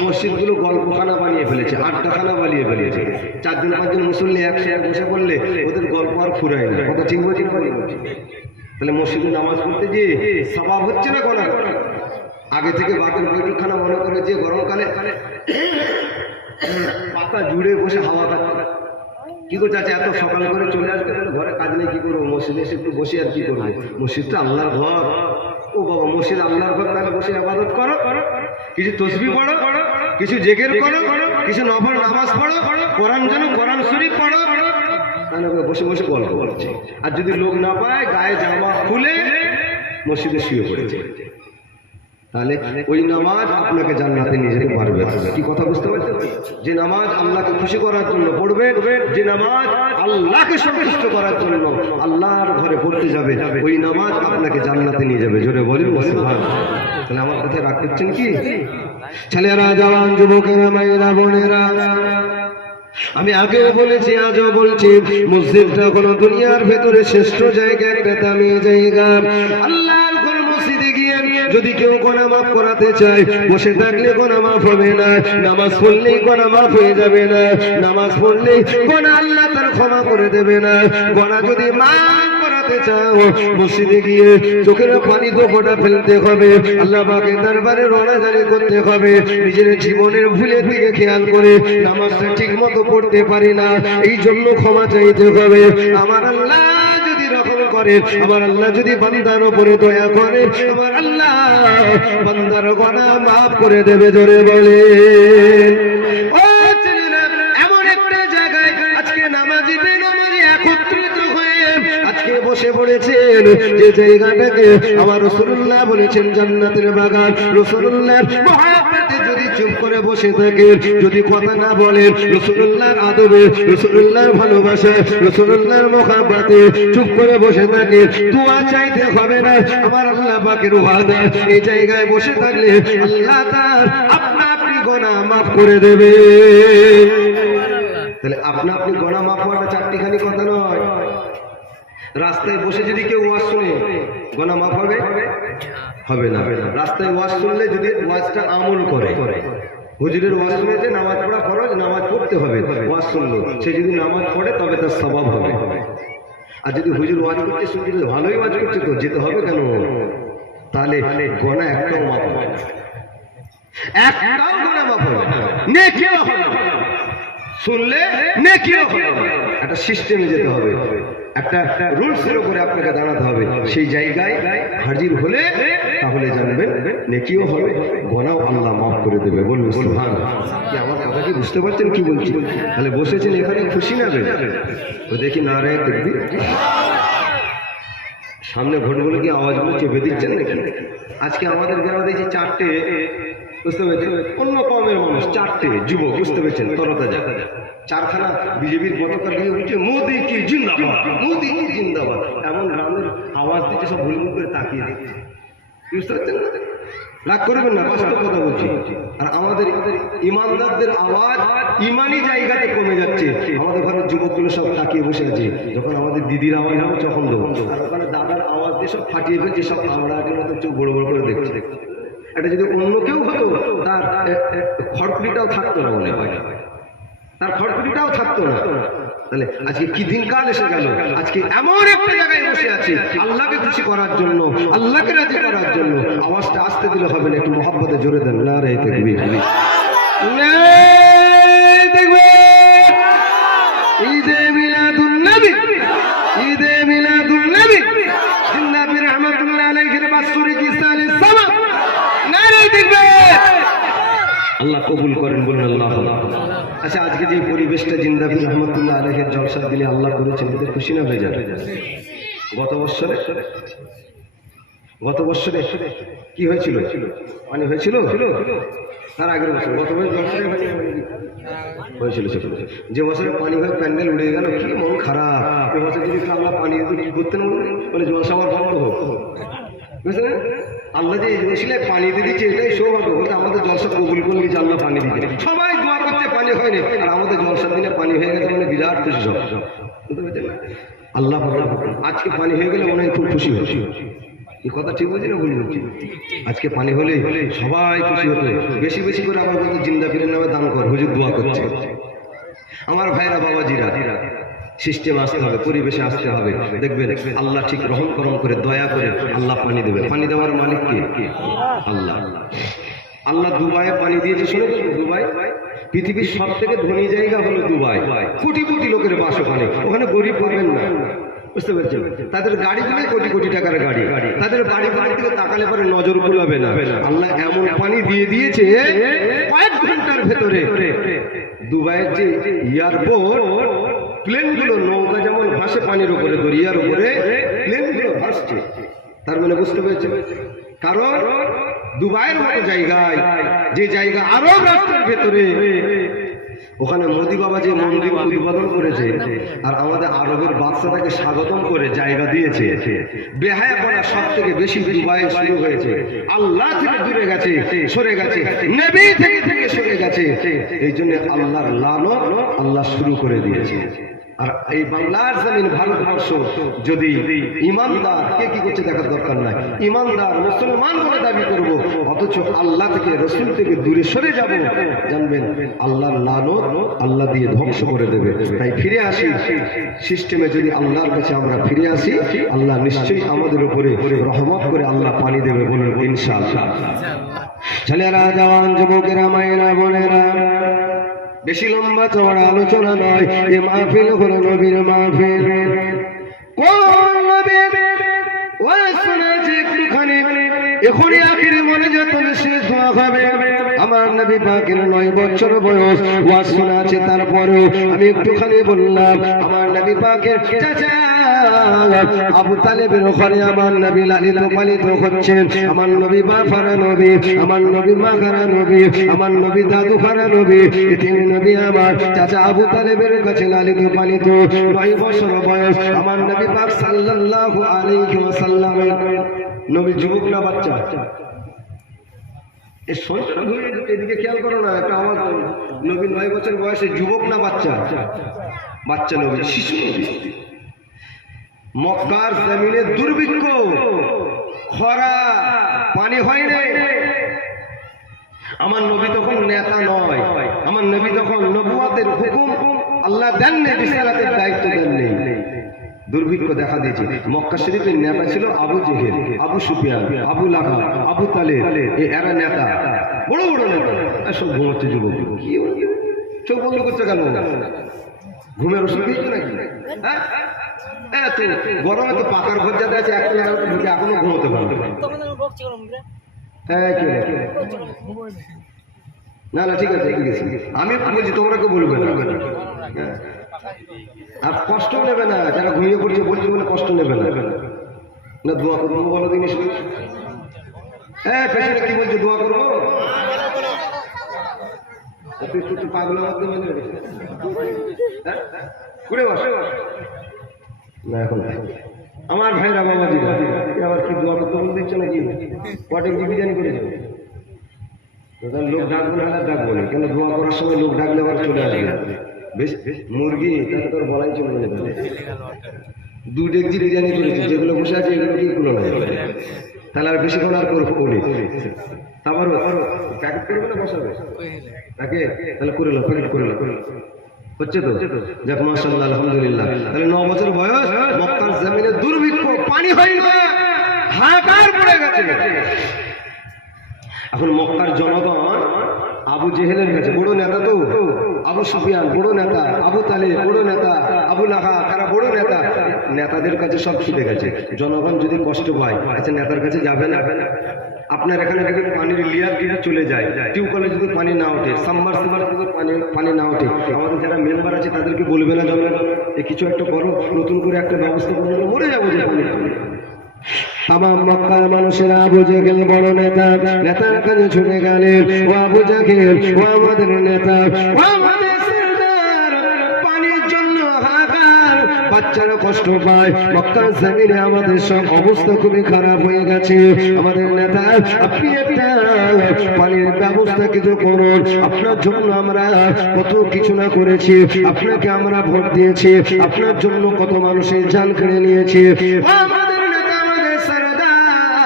মসজিদগুলো গল্পখানা বানিয়ে ফেলেছে, আড্ডাখানা বানিয়ে ফেলেছে। 4 জন 5 জন মুসল্লি একসাথে বসে পড়লে ওদের গল্প আর ফুরায় না। কথা ঠিক বলছি না? তাহলে মসজিদে নামাজ পড়তে যে সওয়াব হচ্ছে না গোনা? আগে থেকে বাতের বৈঠকখানা মনে করে যে গরমকালে পাতা জুড়ে বসে হাওয়া খাচ্ছে। কি করছে? আচ্ছা এত সকাল করে চলে আসবে, ঘরে কাজ নেই, কি করবো? মসজিদে এসে একটু বসে আর কি করবো? মসজিদ তো আল্লাহর ঘর। ও বাবা, মসজিদ আল্লাহর ঘর, তাহলে বসে ইবাদত করো, কিছু তসবিহ পড়ো, কিছু জিকির করো, কিছু নফল নামাজ পড়ো, কোরআন জানো, কোরআন শরীফ পড়ো। তাহলে বসে বসে গল্প করছে। আর যদি লোক না পায়, গায়ে জামা খুলে মসজিদে শুয়ে পড়েছে, তাহলে ওই নামাজ আপনাকে জান্নাতে নিয়ে যেতে পারবে। কি কথা বুঝতে পারছেন? যে নামাজ আল্লাহকে খুশি করার জন্য পড়বে, যে নামাজ আল্লাহকে সন্তুষ্ট করার জন্য আল্লাহর ঘরে পড়তে যাবে, ওই নামাজ আপনাকে জান্নাতে নিয়ে যাবে। জোরে বলুন সুবহানাল্লাহ। তাহলে আমার কথা রাগ করছেন কি? ছেলেরা, জওয়ান, যুবকেরা, মায়েরা, বোনেরা, আমি আগে বলেছি, আজও বলছি, মসজিদটা কোনো দুনিয়ার ভেতরে শ্রেষ্ঠ জায়গা, একটা দামি জায়গা। আল্লাহর ঘর মসজিদে গিয়ে যদি কেউ গোনা মাফ করাতে চায়, বসে থাকলে গোনা মাফ হবে না, নামাজ পড়লেই গোনা মাফ হয়ে যাবে না, নামাজ পড়লেই গোনা আল্লাহ তার ক্ষমা করে দেবে না। গোনা যদি মাফ করাতে চাও, মসজিদে গিয়ে চোখের পানি তো ফোঁটা ফেলতে হবে, আল্লাহ পাকের দরবারে রোনাজারি করতে হবে, নিজের জীবনের ভুলের দিকে খেয়াল করে নামাজটা ঠিক মতো পড়তে পারি না, এই জন্য ক্ষমা চাইতে হবে। আমার আল্লাহ যদি রহম করে, আমার আল্লাহ যদি বান্দার উপরে দয়া করে, আমার আল্লাহ বান্দার গুনাহ মাফ করে দেবে। জোরে বলে ও ছেলেরা, এমন একটা জায়গায় আজকে নামাজি বেনামাজি একত্রিত হয়ে আজকে বসে পড়েছেন, যে জায়গাটাকে আমার রাসূলুল্লাহ বলেছেন জান্নাতের বাগান। রাসূলুল্লাহর মহব্বতে যদি চুপ করে বসে থাকেন, যদি কথা না বলেন, রাসূলুল্লাহর আদবে, রাসূলুল্লাহর ভালোবাসা, রাসূলুল্লাহর মহব্বতে চুপ করে বসে থাকেন, দোয়া চাইতে হবে না। আমার আল্লাহ পাকের ওয়াদা, এই জায়গায় বসে থাকলে আল্লাহ তাআলা আপনা আপনি গুনাহ মাফ করে দেবে। তাহলে আপনা আপনি গুনাহ মাফ হওয়াটা চারটিখানি কথা নয়। রাস্তায় বসে যদি কেউ ওয়াজ শুনে, গুনাহ মাফ হবে? হবে না। রাস্তায় ওয়াজ শুনলে যদি ওয়াজটা আমল করে, হুজুরের ওয়াজ শুনেছে, নামাজ পড়া ফরজ, নামাজ পড়তে হবে, ওয়াজ শুনলো, সে যদি নামাজ পড়ে তবে তার সওয়াব হবে। আর যদি হুজুর ওয়াজ করতে শুনতে, ভালোই ওয়াজ করছে তো যেতে হবে কেন? তাহলে গুনাহ একটাও মাফ হবে না, একটাও গুনাহ মাফ হবে না, নেকিও হবে না, শুনলে নেকিও হবে না। একটা সিস্টেমে যেতে হবে, একটা রুলসের উপরে আপনাকে দাঁড়াতে হবে। সেই জায়গায় হাজির হলে তাহলে জানবেন নেকিও হবে, গুনাহও আল্লাহ মাফ করে দেবে। বলুন সুবহানাল্লাহ। কি আমার কথা কি বুঝতে পারছেন কি বলছি? তাহলে বসেছেন এখানে খুশি না বেশ? তো দেখি নারায়ে তাকবীর। সামনে ভোটগুলো কি আওয়াজগুলো চেপে দিচ্ছেন নাকি? আজকে আমাদের গ্রামে দেখছি 4টে, বুঝতে পেরেছেন, অন্য কমের মানুষ 4টে যুবক, বুঝতে পেরেছেন, তরতাজা 4খানা বিজেপির পতাকা দিয়ে উঠছে মোদি কি জিন্দাবাদ, মোদি কি জিন্দাবাদ, এমন গ্রামের আওয়াজ দিচ্ছে, সব ভুল করে তাকিয়ে দিচ্ছে। বুঝতে পারছেন না? রাগ করবেন না, বাস্তব কথা বলছি। আর আমাদের ইমানদারদের আওয়াজ ইমানি জায়গাতে কমে যাচ্ছে। আমাদের ঘরের যুবকগুলো সব তাকিয়ে বসে আছে, যখন আমাদের দিদির আওয়াজ হবে তখন দেবো, আর ওখানে দাদার আওয়াজ দিয়ে সব ফাটিয়ে ফেলছে, সব আমরাটির মতো চোখ বড় বড় করে দেখছে। এটা যদি অন্য কেউ হতো, তার খড়কুড়িটাও থাকতো না, মনে হয় তার খড়কুড়িটাও থাকতো না। তাহলে আজকে কি দিন কাল এসে গেল, আজকে এমন একটা জায়গায় বসে আছে আল্লাহকে খুশি করার জন্য, আল্লাহকে রাজি করার জন্য। আওয়াজটা আসতে দিলে হবে না, একটু মহব্বতে জোরে দেন নারে তাকবীর। ঈদে মিলাদুন নবী, ঈদে মিলাদুন নবী, জিন্নাবি রহমাতুল্লাহ আলাইহির বাসুরি কি সালিস সামা, নারে তাকবীর। আল্লাহ কবুল করেন, বলুন আল্লাহ। আচ্ছা, আজকে যে পরিবেশটা জিন্নাবি রহমাতুল্লাহ আলাইহির জলসা দিলে আল্লাহ করেছেন, এদের খুশি না হয়ে যাবে? গত বছরে কি হয়েছিল? পানি হয়েছিল? তার আগের বছর, গত বছরে হয়েছিল। যে বছরে পানি হয়ে প্যান্ডেল উড়ে গেল, কি মন খারাপ। এবছর যদি আল্লাহ পানি দিতে কি করতেন, বলে জলসা আমার বন্ধ হোক, বুঝলেন? আল্লাহ যে এই ওসিলায় পানি দিয়ে দিচ্ছে, এটাই সৌভাগ্য। বলতে আমাদের জলসা কবুল করে দিচ্ছে, আল্লাহ পানি দিচ্ছে। সবাই দোয়া করছে পানি হয়নি, আর আমাদের জলসা দিনে পানি হয়ে গেছে, মানে বিরাট খুশি সব। বুঝতে পেরেছেন না? আল্লাহ আজকে পানি হয়ে গেলে মনে হয় খুব খুশি হচ্ছে। এই কথা ঠিক বলছি না ভুল বলছি? আজকে পানি হলে সবাই খুশি হতো, বেশি বেশি করে আবার বলতো জিন্দা পীরের নামে দান কর, হুজুর দোয়া করছে। আমার ভাইরা বাবাজিরা, সিস্টেম আসতে হবে, পরিবেশে আসতে হবে, দেখবেন আল্লাহ ঠিক রহম করম করে দয়া করে আল্লাহ পানি দেবে। পানি দেওয়ার মালিক কে? আল্লাহ। আল্লাহ দুবাইয়ে পানি দিয়েছে, শুনেছেন? দুবাই পৃথিবীর সব থেকে ধনী জায়গা হলো দুবাই। কোটি কোটি লোকের বাস ওখানে, ওখানে গরিব পাবেন না, বুঝতে পেরেছেন? তাদের গাড়িগুলোই কোটি কোটি টাকার গাড়ি, তাদের বাড়ি বাড়ি থেকে তাকালে পরে নজর কুলাবে না। আল্লাহ এমন পানি দিয়ে দিয়েছে কয়েক ঘন্টার ভেতরে দুবাইয়ের যে এয়ারপোর্ট, প্লেনগুলো নৌকা যেমন ভাসে পানির উপরে, দরিয়ার উপরে প্লেনগুলো ভাসছে। তার মানে বুঝতে পেরেছেন? কারণ দুবাইয়ের মতো জায়গায়, যে জায়গা আরব রাষ্ট্রের ভেতরে, ওখানে মোদি বাবা যে মন্দির উদ্বোধন করেছে আর আমাদের আরবের বাদশাটাকে স্বাগতম করে জায়গা দিয়েছে, বেহায়াপনা সব থেকে বেশি দুবাইয়ে শুরু হয়েছে। আল্লাহ থেকে দূরে গেছে, সরে গেছে, নবী থেকে সরে গেছে। এই জন্য আল্লাহর লানত আল্লাহ শুরু করে দিয়েছে। আর এই বাংলার জমিন ভারতবর্ষ যদি ইমানদার, কে কি করছে দেখার দরকার নাই, ইমানদার মুসলমান বলে দাবি করব, অথচ আল্লাহ থেকে রসুল থেকে দূরে সরে যাব, জানবেন আল্লাহর লানত আল্লাহ দিয়ে ধ্বংস করে দেবে। তাই ফিরে আসি সিস্টেমে, যদি আল্লাহর কাছে আমরা ফিরে আসি, আল্লাহ নিশ্চয়ই আমাদের উপরে রহমত করে আল্লাহ পানি দেবে, বলুন ইনশাআল্লাহ। ছেলেরা, জওয়ান, যুবকেরা, মায়েরা, বোনেরা, বেশি লম্বা চওড়া আলোচনা নয়, এ মাহফিল হলো নবীর মাহফিল। কোন নবী ওই শুনেছি একটুখানি, এখনই আখিরে মনে যত শেষ দোয়া হবে। আমার নবী পাকের 9 বছর বয়স, ওয়াজ শোনা আছে, তারপরেও আমি একটুখানি বললাম, আমার নবী পাকের চাচা আবু তালেবের ঘরে আমার নবী লালিত পালিত হচ্ছেন। আমার নবী বাফারা নবী, আমার নবী মাখারা নবী, আমার নবী দাদু খারা নবী, এতিম নবী আমার চাচা আবু তালেবের কাছে লালিত পালিত। 9 বছর বয়স আমার নবী পাক সাল্লাল্লাহু আলাইহি ওয়াসাল্লাম। নবী যুবক না বাচ্চা? এই শরীরটা ঘুরে এদিকে খেয়াল করো না, একটা আমার নবী 9 বছর বয়সে যুবক না বাচ্চা? বাচ্চা নবী, শিশু নবী। মক্কার জমিনে দুর্ভিক্ষ, খরা, পানি হয় নাই। আমার নবী তখন নেতা নয়, আমার নবী তখন নবুয়তের হুকুম আল্লাহ দেননি, রিসালাতের দায়িত্ব দেননি। দুর্ভিক্ষ দেখা দিয়েছে। মক্কা শরীফের নেতা ছিল আবু জেহেল, আবু সুফিয়ান, আবু লাহাব, আবু তালেব, এরা নেতা, বড় বড় নেতা। সব ঘুমাচ্ছে যুবক। চোখ বন্ধ করছে কেন? ঘুমের ওষুধ দিয়েছে নাকি? হ্যাঁ, গরমে তো পাকার ঘর যাতে আছে, একটা ঢুকে এখনো ঘুমোতে পারবে। হ্যাঁ, না না, ঠিক আছে, ঠিক আছে, আমি বলছি, তোমরা কেউ বলবে না। আর কষ্ট নেবে না, যারা ঘুমিয়ে পড়ছে বলছে বলে কষ্ট নেবে না। না দোয়া করবো বলো জিনিস। হ্যাঁ, পেছনে কি বলছে? দোয়া করবো। পাগলের মধ্যে মেনে রেখেছে না এখন। আমার ভাইরা বাবাজিরা, আবার কি দোয়া করতে বলতে দিচ্ছে নাকি? কটেক বিরিয়ানি করেছে, লোক ডাকবো না, ডাকবো না কেন? দোয়া করার সময় লোক ডাকলে আবার চলে আসবে। বেশ মুরগি, তাহলে তোর বলাই চলে যাবে। 2 ডেকজি বিরিয়ানি করেছে, যেগুলো বসে আছে এগুলো কি গুলো নাই, তাহলে আর বেশিক্ষণ আর করবো বলি। আবার প্যাকেট করবে না বসাবে তাকে, তাহলে করে লো, প্যাকেট করে লো, হচ্ছে তো? যাক, মাশাআল্লাহ, আলহামদুলিল্লাহ। তাহলে 9 বছর বয়স, মক্কার জমিনে দুর্ভিক্ষ, পানি হয় না, হাহাকার পড়ে গেছে। এখন মক্কার জনগণ আবু জেহেলের কাছে, বড় নেতা তো আবু সুফিয়ান, বড় নেতা আবু তালেব, বড় নেতা আবু লাহাব, কারা বড় নেতা, নেতাদের কাছে সব ছুটে গেছে। জনগণ যদি কষ্ট পায়, আচ্ছা নেতার কাছে যাবে না? আপনার এখানে যদি পানির লেয়ার দিয়ে চলে যায়, টিউবওয়েলে যদি পানি না ওঠে, সাবমার্সিবল যদি পানি না ওঠে, আমাদের যারা মেম্বার আছে তাদেরকে বলবে না জনগণ কিছু একটা করো, নতুন করে একটা ব্যবস্থা করে, মরে যাবো যে পানি। তামাম মক্কার মানুষেরা আবু জেহেল বড় নেতা, নেতার কাছে ছুটে গেলেন। ও আবু জেহেল, ও আমাদের নেতা, ও আমাদের সরদার, পানির জন্য হাহাকার, বাচ্চারা কষ্ট পায়। মক্কার জমিনে আমাদের সব অবস্থা খুবই খারাপ হয়ে গেছে। আমাদের নেতা, আপনি একটা পানির ব্যবস্থা কিছু করুন। আপনার জন্য আমরা কত কিছু না করেছি, আপনাকে আমরা ভোট দিয়েছি, আপনার জন্য কত মানুষের জান কেড়ে নিয়েছি। আমাদের নেতা, আমাদের সরদার,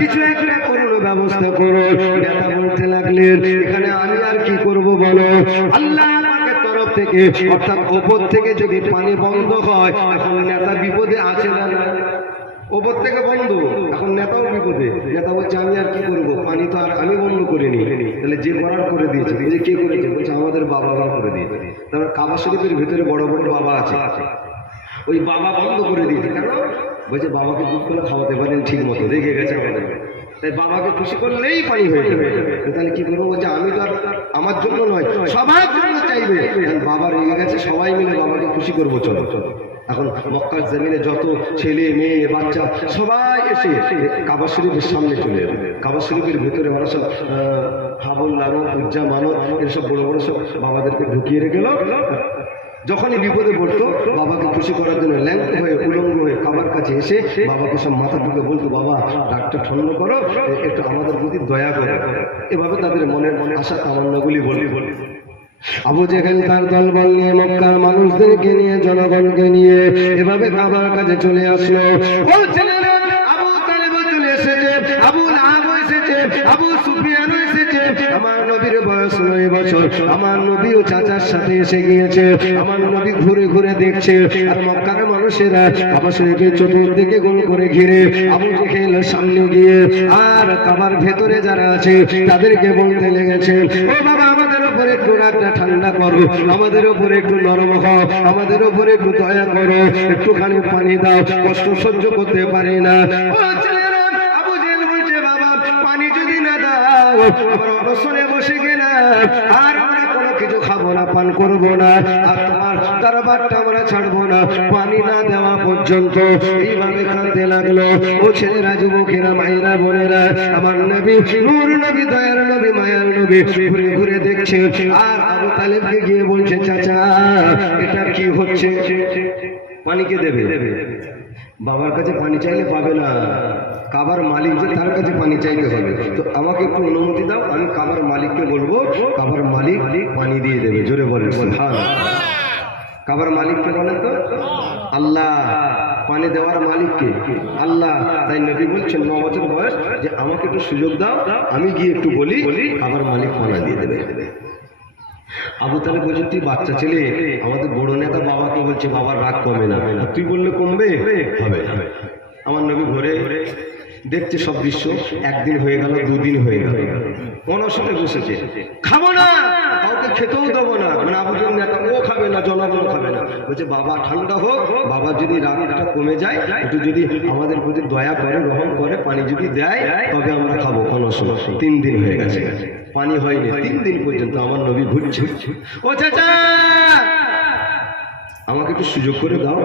কিছু একটা করুন, ব্যবস্থা করো। নেতা বলতে লাগলেন, এখানে আমি আর কি করব বলো? আল্লাহ তরফ থেকে অর্থাৎ ওপর থেকে যদি পানি বন্ধ হয়, এখন নেতা বিপদে আছে না? ওপর থেকে বন্ধ, এখন নেতাও বিপদে। নেতা বলছে আমি আর কি করবো, পানি তো আর আমি বন্ধ করিনি। তাহলে যে করার করে দিয়েছে, যে কে করেছে? বলছে আমাদের বাবারা করে দিয়েছে। তারপর কাবা শরীফের ভিতরে বড় বড় বাবা আছে, ওই বাবা বন্ধ করে দিয়েছে। কেন? বলছে বাবাকে দুধ করে খাওয়াতে পারেন ঠিক মতো, রেগে গেছে আমাদের, তাই বাবাকে খুশি করলেই পানি হয়ে যাবে। তাহলে কি করবো? বলছে আমি তো আর আমার জন্য নয়, সবার জন্য চাইবে। বাবা রেগে গেছে, সবাই মিলে বাবাকে খুশি করবো, চলো চলো। এখন মক্কার জমিনে যত ছেলে মেয়ে বাচ্চা সবাই এসে কাবা শরীফের সামনে চলে যাবে। কাবা শরীফের ভিতরে ওরা সব হাবল লাবল উজ্জা মানত এসব বড় বড় সব বাবাদেরকে ঢুকিয়ে রেখে গেল। যখনই বিপদে পড়তো বাবাকে খুশি করার জন্য ল্যাংট হয়ে উলঙ্গ হয়ে কাবার কাছে এসে বাবাকে সব মাথা ঢুকে বলতো, বাবা ডাক্তার ঠান্ডা করো, একটু আমাদের প্রতি দয়া করো। এভাবে তাদের মনের আশা তামান্নাগুলি বলি। আবু জেহেল তার দলবল নিয়ে মক্কার মানুষদেরকে নিয়ে জনগণকে নিয়ে এভাবে কাবার কাছে চলে আসলো। আবু তালেব চলে এসেছে, আবু লাহাব এসেছে, আবু সুফিয়ান এসেছে। আমার নবীর বয়স 9 বছর, আমার নবীও চাচার সাথে এসে গিয়েছে। আমার নবী ঘুরে ঘুরে দেখছে, আর মক্কার মানুষেরা কাবা শরীফের চতুর্দিকে গোল করে ঘিরে আবু জেহেল সামনে গিয়ে আর কাবার ভেতরে যারা আছে তাদেরকে বলতে লেগেছে, ও বাবা আমাদের উপরে একটু রাগটা ঠান্ডা করো, আমাদের উপরে একটু নরম হও, আমাদের উপরে একটু দয়া করো, একটুখানি পানি দাও, কষ্ট সহ্য করতে পারি না। ও ছেলেরা, আবু জেহেল বলছে, বাবা পানি যদি না দাও আমরা অবসরে বসে গেলাম, আর আমরা কোনো কিছু খাবো না, পান করবো না, আর তোমার দরবারটা আমরা ছাড়বো না পানি না দেওয়া পর্যন্ত। এইভাবে কাঁদতে লাগলো। ও ছেলেরা, যুবকেরা, মায়েরা, বোনেরা, আমার নবী নূর নবী, দয়ার নবী, মায়ার নবী ঘুরে ঘুরে দেখছে। আর আবু তালেবকে গিয়ে বলছে, চাচা এটা কি হচ্ছে? পানিকে দেবে, বাবার কাছে পানি চাইলে পাবে না, কাবার মালিক যে তার কাছে পানি চাইতে হবে। তো আমাকে একটু অনুমতি দাও, আমি কাবার মালিককে বলবো, কাবার মালিক পানি দিয়ে দেবে। জোরে বলেন সুবহানাল্লাহ। কাবার মালিককে বলেন তো? আল্লাহ। পানি দেওয়ার মালিককে আল্লাহ। তাই নবী বলছেন 9 বছর বয়স যে আমাকে একটু সুযোগ দাও, আমি গিয়ে একটু বলি, কাবার মালিক পানি দিয়ে দেবে। আবু তালেব বলছে, তুই বাচ্চা ছেলে, আমাদের বড় নেতা বাবাকে বলছে বাবার রাগ কমে না, তুই বললে কমবে? হবে। আমার নবী ঘরে দেখছে সব দৃশ্য। একদিন হয়ে গেল, 2 দিন হয়ে গেল, অনশনে বসেছে, খাবো না, কাউকে খেতেও দেবো না। মানে আবু জেহেল নেতা, ও খাবে না, জনগণ খাবে না। বলছে বাবা ঠান্ডা হোক, বাবা যদি রাগটা কমে যায়, একটু যদি আমাদের প্রতি দয়া করে, রহম করে, পানি যদি দেয় তবে আমরা খাবো। অনশন 3 দিন হয়ে গেছে, পানি হয়নি। 3 দিন পর্যন্ত আমার নবী ঘুরছে, ও চাচা আমাকে একটু সুযোগ করে দাও,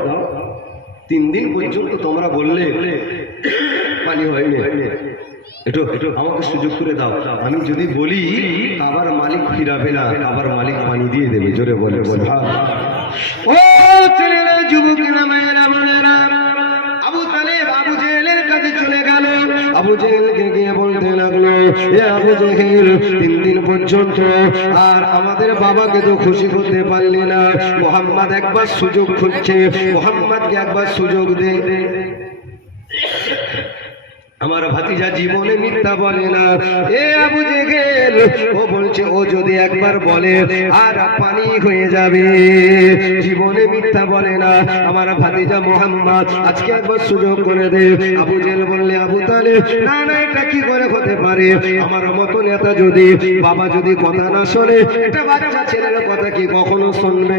3 দিন পর্যন্ত তোমরা বললে পানি হয়নি, একটু আমাকে সুযোগ করে দাও। আমি যদি বলি কাবার মালিক ফিরাবে না, কাবার মালিক পানি দিয়ে দেবে। জোরে বলে বলে ও ছেলেরা, যুবকেরা, মায়েরা, বোনেরা, আবু তালেব আবু জেহেলের কাছে চলে গেল। আবু জেহেলকে গিয়ে বলতে লাগলো, এ আবু জেহেল 3 দিন পর্যন্ত আর আমাদের বাবাকে তো খুশি করতে পারলি না, মুহাম্মদ একবার সুযোগ খুঁজছে, মুহাম্মদকে একবার সুযোগ দে। আমার ভাতিজা জীবনে মিথ্যা বলে না। এ আবু জেহেল, ও বলছে ও যদি একবার বলে আর পানি হয়ে যাবে, জীবনে মিথ্যা বলে না। আমার ভাতিজা মুহাম্মদ আজকে একবার সুযোগ করে দে। আবু জেহেল বললে, আবু তালেব না না, এটা কি করে হতে পারে? আমার মতো নেতা যদি, বাবা যদি কথা না শোনে, এটা বাচ্চা ছেলের কথা কি কখনো শুনবে?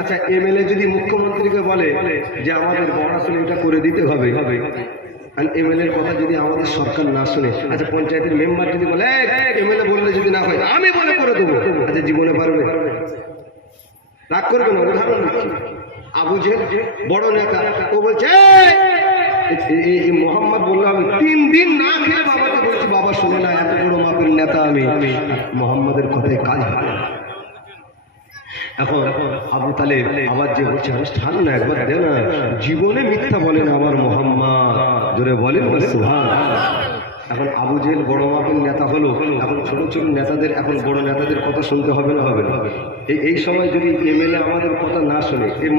আচ্ছা, এমএলএ যদি মুখ্যমন্ত্রীকে বলে যে আমাদের পড়াশোনা এটা করে দিতে হবে, এমএলএর কথা যদি আমাদের সরকার না শুনে, আচ্ছা পঞ্চায়েতের মেম্বার যদি বলে এমএলএ বললে যদি না হয় আমি বলে করে দেবো, আচ্ছা জীবনে পারবে? রাগ করবে না? উদাহরণ দিচ্ছি, আবু জেহেল বড় নেতা, ও বলছে মোহাম্মদ বললো আমি 3 দিন না খেয়ে বাবাকে বলছি, বাবা শুনে না, এত বড় মাপের নেতা আমি, মোহাম্মদের কথায় কাজ হবে। এখন আবু তালেব আবার যে বলছে, ঠান্ডা একবার দে না, জীবনে মিথ্যা বলেন আমার মোহাম্মদ। জোরে বলেন সুবহানাল্লাহ। এখন আবু জেহেল বড় মাপের নেতা হলো, এখন ছোট ছোট নেতাদের, এখন বড় নেতাদের কথা শুনতে হবে না হবে না? এই সময় যদি এমএলএ আমাদের কথা না শোনে, এই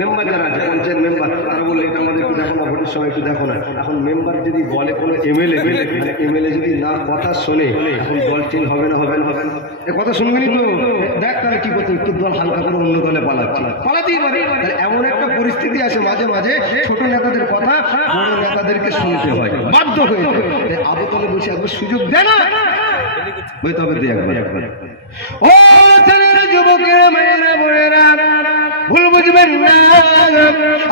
মেম্বার যারা আছে পঞ্চায়েত মেম্বার, তারা বলে এটা আমাদের একটু দেখো না, ভোটের সময় একটু দেখো না। এখন মেম্বার যদি বলে কোনো এমএলএ যদি না কথা শোনে, এখন দল চেঞ্জ হবে না হবে না হবে না? এ কথা শুনবেনি তো, দেখ তাহলে কি করতে, একটু দল হালকা করে অন্য দলে পালাতেই পারে। এমন একটা পরিস্থিতি আসে মাঝে মাঝে, ছোট নেতাদের কথা বড় নেতাদেরকে শুনতে হয়, বাধ্য হয়ে যায়। আবু তালেব বসে একবার সুযোগ দেয় না, ওই তবে দিয়ে একবার ও ছেলেরা, যুবকেরা, মেয়েরা, বোনেরা, ভুল বুঝবেন না।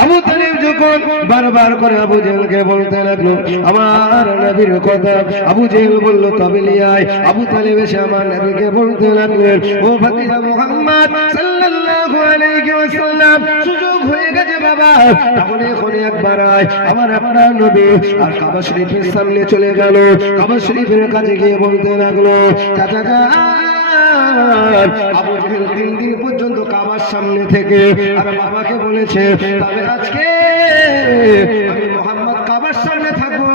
আবু তালেব যখন বারবার করে আবু জেহেলকে বলতে লাগলো আমার নবীর কথা, আবু জেহেল বলল তবে লিয়ায়। আবু তালেব এসে আমার নবীকে বলতে লাগলেন ও ভাতিজা মুহাম্মদ সাল্লাল্লাহু আলাইহি ওয়াসাল্লাম, সুযোগ হয়ে গেছে বাবা, তাহলে এখন একবার আয়। আমার আপনার নবী আর কাবা শরীফের সামনে চলে গেল, কাবা শরীফের কাছে গিয়ে বলতে লাগলো চাচা আবু জেহেল 3 দিন পর্যন্ত কাবার সামনে থেকে আর বাবাকে বলেছে তবে আজকে আমি মুহাম্মদ কাবার সামনে থাকবো,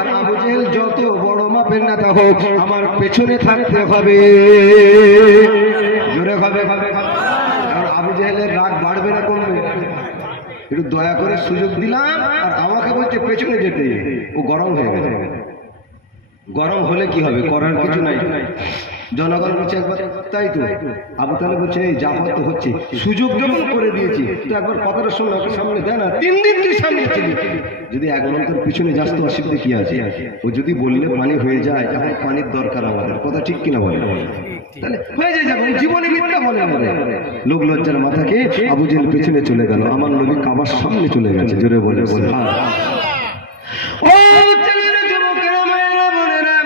আর আবু জেহেল যত বড় মাপের নেতা হোক আমার পেছনে থাকতে হবে। জোরে হবে। আর আবু জেহেলের রাগ বাড়বে না কমবে? একটু দয়া করে সুযোগ দিলাম আর আমাকে বলছে পেছনে যেতে, ও গরম হয়ে গেছে। গরম হলে কি হবে, করার কিছু নাই। জনগণ বলছে একবার, তাই তো আবু তালেব বলছে এই যা হতে হচ্ছে, সুযোগ যখন করে দিয়েছি তো একবার কথাটা শুনলাম, সামনে দেয় না, 3 দিন তুই সামনে ছিলি, যদি এক মন্ত্রের পিছনে যাস তো অসুবিধা কি আছে? ও যদি বললে পানি হয়ে যায়, এখন পানির দরকার আমাদের, কথা ঠিক কিনা বলে? তাহলে হয়ে যায়, যাবো জীবনে মিথ্যা বলে মরে। লোক লজ্জার মাথাকে আবু জেহেল পেছনে চলে গেল, আমার নবী কাবার সামনে চলে গেছে। জোরে বলে ও ছেলেরা, যুবকেরা, মেয়েরা, বোনেরা,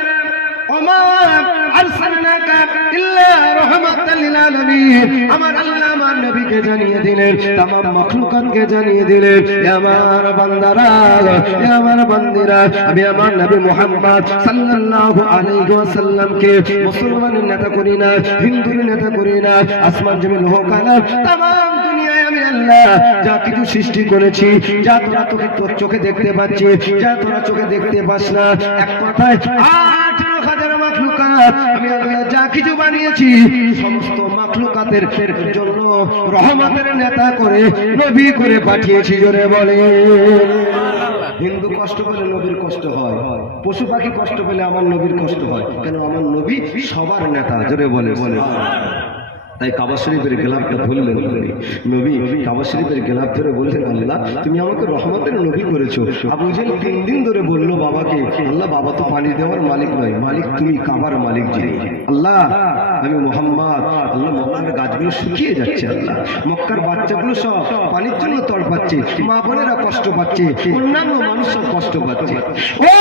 আমার আল্লাহ আমার নবীকে জানিয়ে দিলেন, তামাম মাখলুকাতকে জানিয়ে দিলেন আমার বান্দারা, আমার বান্দিরা, আমি আমার নবী মুহাম্মদ সাল্লাল্লাহু আলাইহি ওয়াসাল্লামকে মুসলমানের নেতা করি না, হিন্দুর নেতা করি না, আসমান জমিন হোক আলাম তামাম দুনিয়ায় আমি আল্লাহ যা কিছু সৃষ্টি করেছি, যা তোরা তোর চোখে দেখতে পাচ্ছিস, যা তোরা চোখে দেখতে পাস না, এক কথায় 18,000 মাখলুকাত আমি আল্লাহ যা কিছু বানিয়েছি সমস্ত মাখলুকাতের জন্য রহমতের নেতা করে নবী করে পাঠিয়েছি। জোরে বলে হিন্দু কষ্ট পেলে নবীর কষ্ট হয়, পশু পাখি কষ্ট পেলে আমার নবীর কষ্ট হয়, কেন আমার নবী সবার নেতা। জোরে বলে তাই কাবা শরীফের গেলাফটা ধরলেন নবী, কাবা শরীফের গেলাফ ধরে বললেন আল্লাহ তুমি আমাকে রহমতের নবী করেছো। আবু জেহেল 3 দিন ধরে বললো বাবাকে, আল্লাহ বাবা তো পানি দেওয়ার মালিক নয়, মালিক তুমি, কাবার মালিক যিনি। আল্লাহ আমি মুহাম্মদ, আল্লাহ মক্কার গাছগুলো শুকিয়ে যাচ্ছে, আল্লাহ মক্কার বাচ্চাগুলো সব পানির জন্য তড়পাচ্ছে, মা বোনেরা কষ্ট পাচ্ছে, অন্যান্য মানুষ সব কষ্ট পাচ্ছে। ও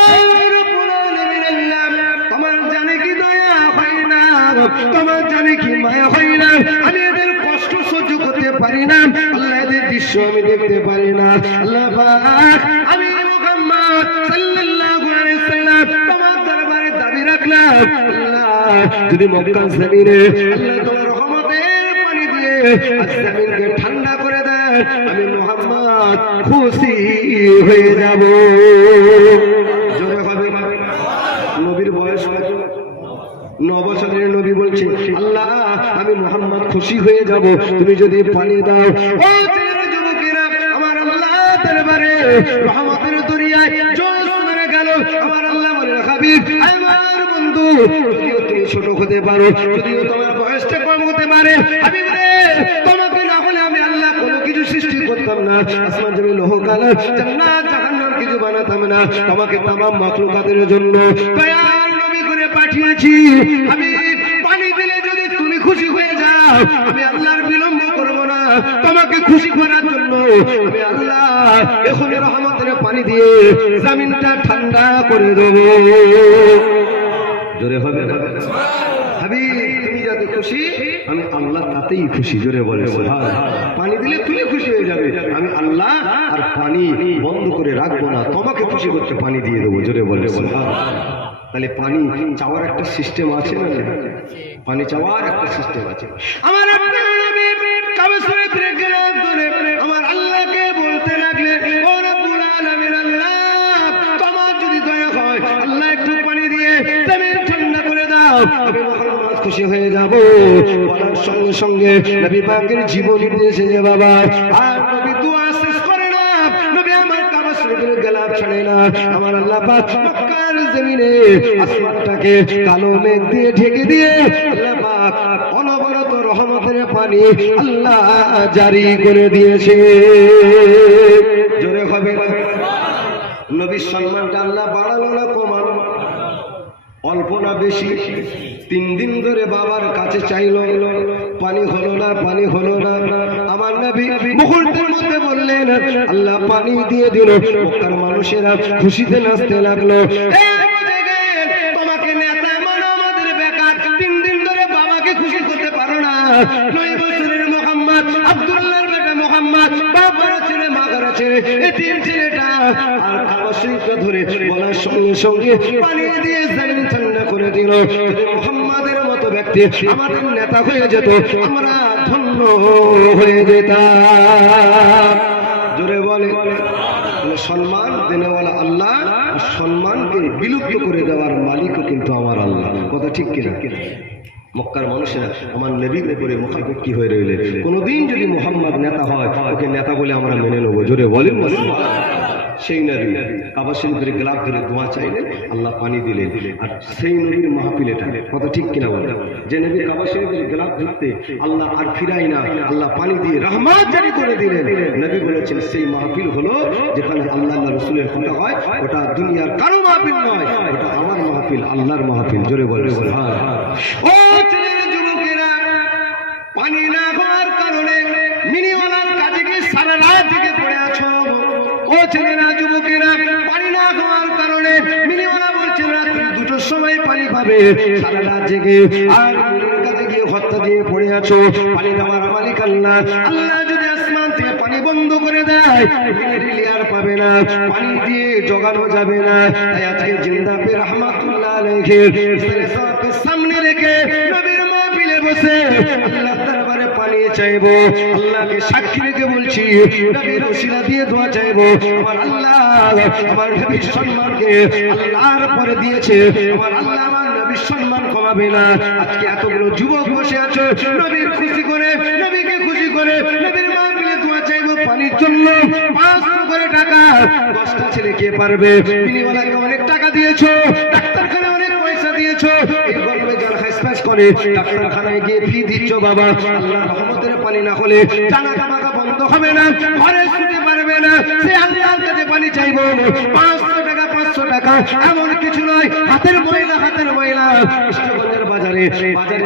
তোমার জানে কি দয়া হয় না, তোমার জানে কি মায়া হয় না, আমি এদের কষ্ট সহ্য করতে পারি না, আল্লাহ এদের দৃশ্য আমি দেখতে পারি না। আল্লাহ পাক আমি মুহাম্মদ সাল্লাল্লাহু আলাইহি ওয়াসাল্লাম তোমার দরবারে দাবি রাখলাম, আল্লাহ যদি মক্কা জমিনে আল্লাহ তোমার রহমতের পানি দিয়ে আজ জমিনকে ঠান্ডা করে দেন, আমি মুহাম্মদ খুশি হয়ে যাব। জোরে হবে নবীর বয়স কত? 9 বছরের নবী বলছে আল্লাহ আমি মুহাম্মদ খুশি হয়ে যাব তুমি যদি পানি দাও। ও ছেলেরা, যুবকেরা, আমার আল্লাহ দরবারে রহমতের দরিয়ায় জোশ মেরে গেল। আমার আল্লাহ বলে হাবিব আমার বন্ধু, যদিও তুমি ছোট হতে পারো, যদিও তোমার বয়সটা কম হতে পারে, হাবিব রে তোমাকে না হলে আমি আল্লাহ কোনো কিছু সৃষ্টি করতাম না, আসমান জমিন লোহ কালা জান্নাত জাহান্নাম কিছু বানাতাম না, তোমাকে তামাম মাখলুকাতের জন্য দয়াল নবী করে পাঠিয়েছি। আমি পানি দিলে যদি তুমি খুশি হয়ে যাও, আমি আল্লাহর বিলম্ব করব না, তোমাকে খুশি করার জন্য আমি আল্লাহ এখন রহমতের পানি দিয়ে জমিনটা ঠান্ডা করে দেব। জোরে হবে হাবিব তুমি যাতে খুশি, আমি আল্লাহ তাতেই খুশি। জোরে বলে পানি দিলে তুমি খুশি হয়ে যাবে, আমি আল্লাহ আর পানি বন্ধ করে রাখবো না, তোমাকে খুশি করতে পানি দিয়ে দেবো। জোরে বলে তাহলে পানি চাওয়ার একটা সিস্টেম আছে না? পানি চাওয়ার একটা সিস্টেম আছে। আমার আমার আল্লাহকে বলতে লাগলে ও রব্বুল আলামিন, আল্লাহ তোমার যদি দয়া হয় আল্লাহ একটু খুশি হয়ে যাব। বলার সঙ্গে সঙ্গে নবী পাকের জীবনী দিয়েছে যে বাবা, আর নবী দোয়া শেষ করে না, নবী আমার কাবা শরীফের গেলাপ ছাড়ে না। আমার আল্লাহ পাক মক্কার জমিনে আসমানটাকে কালো মেঘ দিয়ে ঢেকে দিয়ে আল্লাহ পাক অনবরত রহমতের পানি আল্লাহ জারি করে দিয়েছে। জোরে হবে না? নবীর সম্মানটা আল্লাহ বাড়ালো না কমালো? অল্প না বেশি? 3 দিন ধরে বাবার কাছে চাইল, পানি হলো না, পানি হলো না। আমার নবী মুহূর্তের মধ্যে বললেন আল্লাহ পানি দিয়ে দিল। মক্কার মানুষেরা খুশিতে নাচতে লাগলো। তোমাকে নেতা মানো আমাদের বেকার, 3 দিন ধরে বাবাকে খুশি করতে পারো না। 9 বছরের মোহাম্মদ, আব্দুল্লাহর বেটা মোহাম্মদ, বাবার ছেলে মাগার ছেলে, এতিম ছেলেটা, আর কাবা শরীফটা ধরে বলার সঙ্গে সঙ্গে পানি দিয়ে জমিন ঠান্ডা করে দিল। যদি মুহাম্মাদের মতো ব্যক্তি আমাদের নেতা হয়ে যেত, আমরা ধন্য হয়ে যেতাম। জোরে বলে। সম্মান দেনেওয়ালা আল্লাহ, সম্মানকে বিলুপ্ত করে দেওয়ার মালিকও কিন্তু আমার আল্লাহ। কথা ঠিক কিনা? মক্কার মানুষেরা আমার নবীর উপরে মুখাপেক্ষি হয়ে রইলেন। কোনোদিন যদি মুহাম্মদ নেতা হয়, ওকে নেতা বলে আমরা মেনে নেবো। জোরে বলেন না? সেই নবী কাবা শরীফের গ্লাভ ধরে দোয়া চাইলেন, আল্লাহ পানি দিলেন। আর সেই নবীর মাহফিল এটা। কথা ঠিক কিনা বলে? যে নবী কাবা শরীফের গ্লাভ ধরতে আল্লাহ আর ফিরাই না, আল্লাহ পানি দিয়ে রহমত জারি করে দিলেন। নবী বলেছেন সেই মাহফিল হলো যেখানে আল্লাহ রসুলের কথা হয়, ওটা দুনিয়ার কারো মাহফিল নয়, ওটা আমার মাহফিল, আল্লাহর মাহফিল। জোরে বলে। ও ছেলেরা, যুবকেরা, পানি না হওয়ার কারণে মিনিওয়ালার কাজে গিয়ে সারা রাত জেগে পড়ে আছো। ও ছেলেরা, যুবকেরা, পানি না হওয়ার কারণে মিনিওয়ালা বলছেন রাত্রি 2টোর সময় পানি পাবে, সারা রাত জেগে আর মিনির কাছে গিয়ে হত্যা দিয়ে পড়ে আছো। পানি দেওয়ার মালিক আল্লাহ। আল্লাহ যদি আসমান থেকে পানি বন্ধ করে দেয়, আর পাবে না, পানি দিয়ে জোগানো যাবে না। তাই আজকে জিন্দাপি রহমাতুল্লাহ আলাইহির সামনে রেখে নবীর মাহফিলে বসে আল্লাহ দরবারে পানি চাইবো। আল্লাহকে সাক্ষী রেখে বলছি, নবীর ওসিলা দিয়ে দোয়া চাইবো। আমার আল্লাহ আমার নবীর সম্মানকে আল্লাহর পরে দিয়েছে, আমার আল্লাহ আমার নবীর সম্মান কমাবে না। আজকে এতগুলো যুবক বসে আছো, নবীর খুশি করে, নবীকে খুশি করে নবীর মাহফিলে দোয়া চাইবো পানির জন্য। 500 করে টাকা, 10টা ছেলে কে পারবে? মিনিওয়ালাকে অনেক টাকা দিয়েছো, ডাক্তারখানে অনেক পয়সা দিয়েছো, এই গর্বে যারা হাসপাস করে ডাক্তারখানায় গিয়ে ফি দিচ্ছ। বাবা, আল্লাহ রহমতের পানি না হলে জানা কামাকা বন্ধ হবে না, ঘরে শুতে পারবে না। সে আল্লাহর কাছে পানি চাইবো। 500 টাকা, 500 টাকা এমন কিছু নয়, হাতের ময়লা, হাতের ময়লা। কৃষ্ণগঞ্জের বাজারে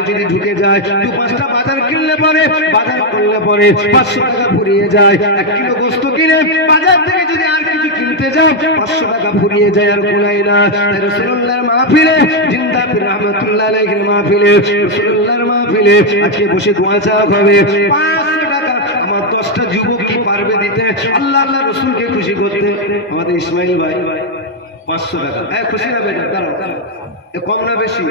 যদি ঢুকে যায়, 2-5টা বাজার কিনলে পরে, বাজার করলে পরে 500 টাকা ফুরিয়ে যায়। 1 কিলো গোস্ত কিনে বাজার থেকে যদি আর কিছু কিনতে যাও, 500 টাকা ফুরিয়ে যায়, আর কোলাই না। তাই রাসূলুল্লাহর মাহফিলে, জিন্দাপি রহমাতুল্লাহ আলাইহির মাহফিলে, রাসূলুল্লাহর মাহফিলে আজকে বসে দোয়া চাওয়া হবে। 500 টাকা আমার 10টা যুবক কি পারবে দিতে আল্লাহ আল্লাহ রসুলকে খুশি করতে? আমাদের ইসমাইল ভাই 500 টাকা। খুশি না বেটা? দাঁড়াও, কম না বেশি?